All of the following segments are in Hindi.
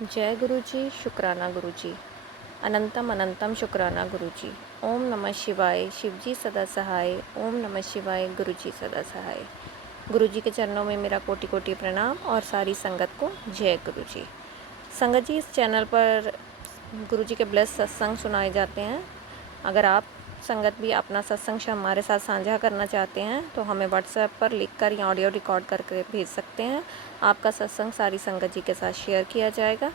जय गुरु जी, शुक्राना गुरु जी। अनंतम अनंतम शुक्राना गुरु जी। ओम नमः शिवाय, शिव जी सदा सहाय। ओम नमः शिवाय, गुरु जी सदा सहाय। गुरु जी के चरणों में मेरा कोटि कोटि प्रणाम और सारी संगत को जय गुरु जी। संगत जी, इस चैनल पर गुरु जी के ब्लेस सत्संग सुनाए जाते हैं। अगर आप संगत भी अपना सत्संग हमारे साथ साझा करना चाहते हैं तो हमें व्हाट्सएप पर लिखकर या ऑडियो रिकॉर्ड करके भेज सकते हैं। आपका सत्संग सारी संगत जी के साथ शेयर किया जाएगा।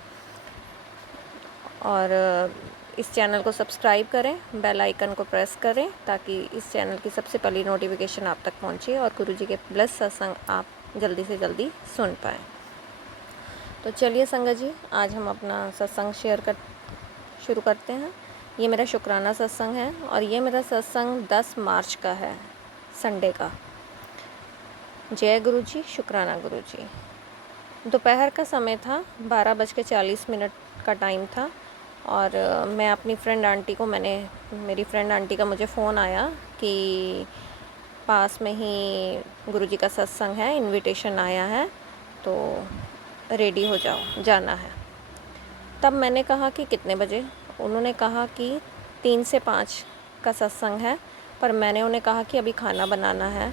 और इस चैनल को सब्सक्राइब करें, बेल आइकन को प्रेस करें ताकि इस चैनल की सबसे पहली नोटिफिकेशन आप तक पहुंचे और गुरु जी के ब्लेस सत्संग आप जल्दी से जल्दी सुन पाएँ। तो चलिए संगत जी, आज हम अपना सत्संग शुरू करते हैं। ये मेरा शुक्राना सत्संग है और ये मेरा सत्संग 10 मार्च का है, संडे का। जय गुरु जी, शुक्राना गुरु जी। दोपहर का समय था, 12:40 का टाइम था और मैं अपनी फ्रेंड आंटी को मेरी फ्रेंड आंटी का मुझे फ़ोन आया कि पास में ही गुरु जी का सत्संग है, इनविटेशन आया है तो रेडी हो जाओ, जाना है। तब मैंने कहा कि कितने बजे? उन्होंने कहा कि 3 से 5 का सत्संग है, पर मैंने उन्हें कहा कि अभी खाना बनाना है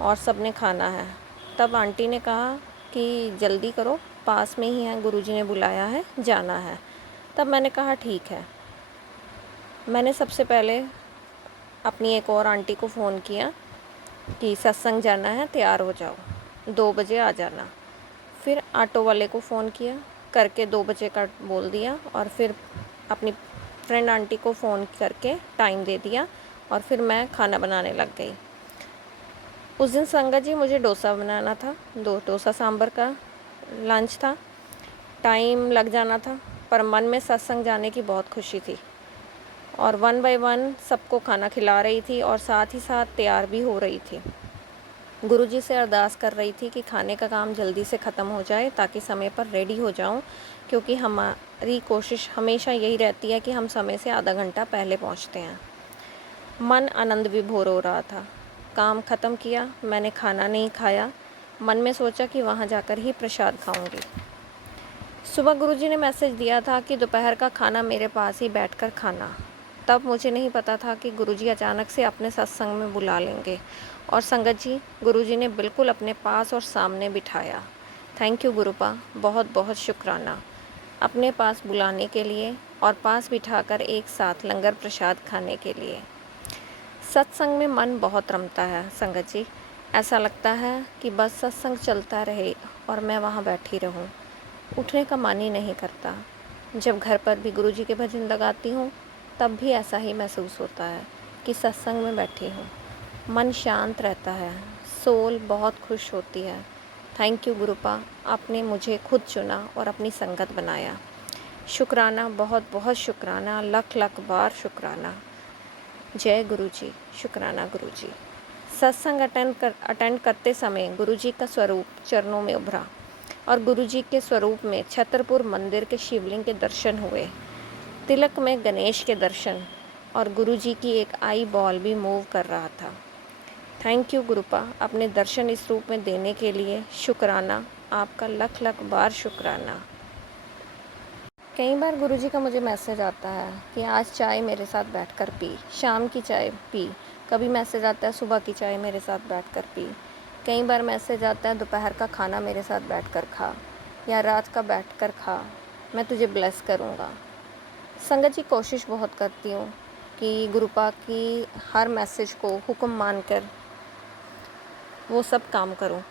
और सब ने खाना है। तब आंटी ने कहा कि जल्दी करो, पास में ही है, गुरुजी ने बुलाया है, जाना है। तब मैंने कहा ठीक है। मैंने सबसे पहले अपनी एक और आंटी को फ़ोन किया कि सत्संग जाना है, तैयार हो जाओ, 2 बजे आ जाना। फिर ऑटो वाले को फ़ोन किया, करके 2 बजे का बोल दिया और फिर अपनी फ्रेंड आंटी को फ़ोन करके टाइम दे दिया और फिर मैं खाना बनाने लग गई। उस दिन संगत जी मुझे डोसा बनाना था, डोसा सांभर का लंच था। टाइम लग जाना था, पर मन में सत्संग जाने की बहुत खुशी थी और 1 बाय 1 सबको खाना खिला रही थी और साथ ही साथ तैयार भी हो रही थी। गुरुजी से अरदास कर रही थी कि खाने का काम जल्दी से ख़त्म हो जाए ताकि समय पर रेडी हो जाऊं, क्योंकि हमारी कोशिश हमेशा यही रहती है कि हम समय से आधा घंटा पहले पहुंचते हैं। मन आनंद विभोर हो रहा था। काम ख़त्म किया, मैंने खाना नहीं खाया। मन में सोचा कि वहां जाकर ही प्रसाद खाऊंगी। सुबह गुरुजी ने मैसेज दिया था कि दोपहर का खाना मेरे पास ही बैठकर खाना। तब मुझे नहीं पता था कि गुरुजी अचानक से अपने सत्संग में बुला लेंगे और संगत जी, गुरुजी ने बिल्कुल अपने पास और सामने बिठाया। थैंक यू गुरुपा, बहुत बहुत शुक्राना अपने पास बुलाने के लिए और पास बिठाकर एक साथ लंगर प्रसाद खाने के लिए। सत्संग में मन बहुत रमता है संगत जी। ऐसा लगता है कि बस सत्संग चलता रहे और मैं वहाँ बैठी रहूँ। उठने का मन ही नहीं करता। जब घर पर भी गुरुजी के भजन लगाती हूँ तब भी ऐसा ही महसूस होता है कि सत्संग में बैठी हूँ। मन शांत रहता है, सोल बहुत खुश होती है। थैंक यू गुरुपा, आपने मुझे खुद चुना और अपनी संगत बनाया। शुक्राना, बहुत बहुत शुक्राना, लख लख बार शुक्राना। जय गुरु जी, शुक्राना गुरु जी। सत्संग अटेंड करते समय गुरु जी का स्वरूप चरणों में उभरा और गुरु जी के स्वरूप में छतरपुर मंदिर के शिवलिंग के दर्शन हुए, तिलक में गणेश के दर्शन और गुरु जी की एक आई बॉल भी मूव कर रहा था। थैंक यू गुरुपा, अपने दर्शन इस रूप में देने के लिए शुक्राना, आपका लख लख बार शुक्राना। कई बार गुरुजी का मुझे मैसेज आता है कि आज चाय मेरे साथ बैठकर पी, शाम की चाय पी। कभी मैसेज आता है सुबह की चाय मेरे साथ बैठकर पी। कई बार मैसेज आता है दोपहर का खाना मेरे साथ बैठकर खा या रात का बैठकर खा, मैं तुझे ब्लेस करूँगा। संगत जी, कोशिश बहुत करती हूँ कि गुरुपा की हर मैसेज को हुक्म मानकर वो सब काम करूँ,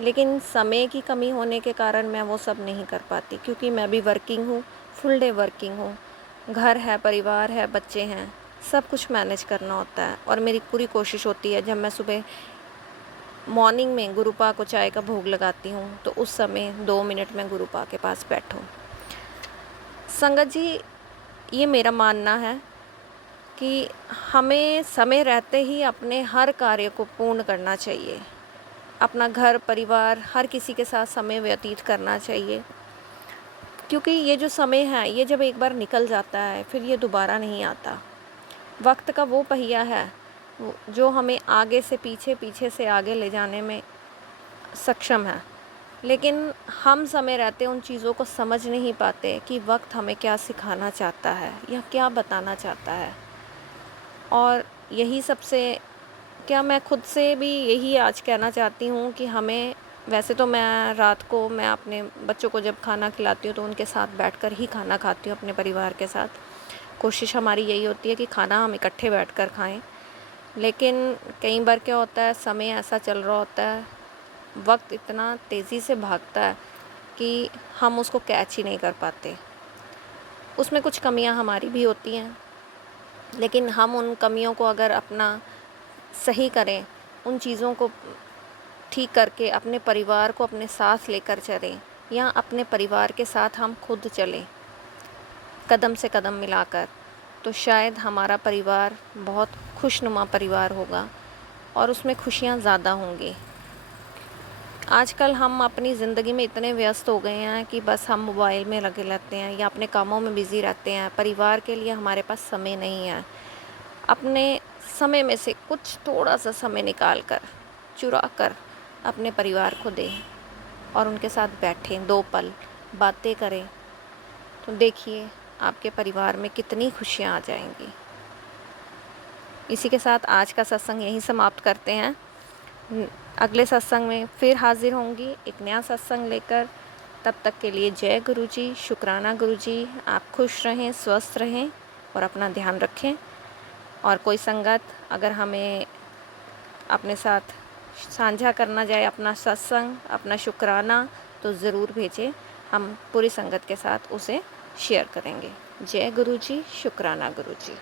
लेकिन समय की कमी होने के कारण मैं वो सब नहीं कर पाती, क्योंकि मैं भी वर्किंग हूँ, फुल डे वर्किंग हूँ। घर है, परिवार है, बच्चे हैं, सब कुछ मैनेज करना होता है और मेरी पूरी कोशिश होती है जब मैं सुबह मॉर्निंग में गुरुपा को चाय का भोग लगाती हूँ तो उस समय 2 मिनट में गुरुपा के पास बैठूँ। संगत जी, ये मेरा मानना है कि हमें समय रहते ही अपने हर कार्य को पूर्ण करना चाहिए। अपना घर परिवार हर किसी के साथ समय व्यतीत करना चाहिए, क्योंकि ये जो समय है ये जब एक बार निकल जाता है फिर ये दोबारा नहीं आता। वक्त का वो पहिया है जो हमें आगे से पीछे, पीछे से आगे ले जाने में सक्षम है। लेकिन हम समय रहते उन चीज़ों को समझ नहीं पाते कि वक्त हमें क्या सिखाना चाहता है या क्या बताना चाहता है। और यही सबसे, क्या मैं खुद से भी यही आज कहना चाहती हूँ कि हमें, वैसे तो मैं रात को मैं अपने बच्चों को जब खाना खिलाती हूँ तो उनके साथ बैठकर ही खाना खाती हूँ अपने परिवार के साथ। कोशिश हमारी यही होती है कि खाना हम इकट्ठे बैठकर खाएं। लेकिन कई बार क्या होता है, समय ऐसा चल रहा होता है, वक्त इतना तेज़ी से भागता है कि हम उसको कैच ही नहीं कर पाते। उसमें कुछ कमियां हमारी भी होती हैं, लेकिन हम उन कमियों को अगर अपना सही करें, उन चीज़ों को ठीक करके अपने परिवार को अपने साथ लेकर चलें, या अपने परिवार के साथ हम खुद चलें कदम से कदम मिलाकर, तो शायद हमारा परिवार बहुत खुशनुमा परिवार होगा और उसमें खुशियाँ ज़्यादा होंगी। आजकल हम अपनी ज़िंदगी में इतने व्यस्त हो गए हैं कि बस हम मोबाइल में लगे रहते हैं या अपने कामों में बिज़ी रहते हैं। परिवार के लिए हमारे पास समय नहीं है। अपने समय में से कुछ थोड़ा सा समय निकाल कर, चुरा कर अपने परिवार को दें और उनके साथ बैठें, 2 पल बातें करें, तो देखिए आपके परिवार में कितनी खुशियाँ आ जाएंगी। इसी के साथ आज का सत्संग यहीं समाप्त करते हैं। अगले सत्संग में फिर हाजिर होंगी एक नया सत्संग लेकर। तब तक के लिए जय गुरु जी, शुक्राना गुरु जी। आप खुश रहें, स्वस्थ रहें और अपना ध्यान रखें। और कोई संगत अगर हमें अपने साथ साझा करना चाहे अपना सत्संग, अपना शुक्राना, तो ज़रूर भेजें। हम पूरी संगत के साथ उसे शेयर करेंगे। जय गुरु जी, शुक्राना गुरु जी।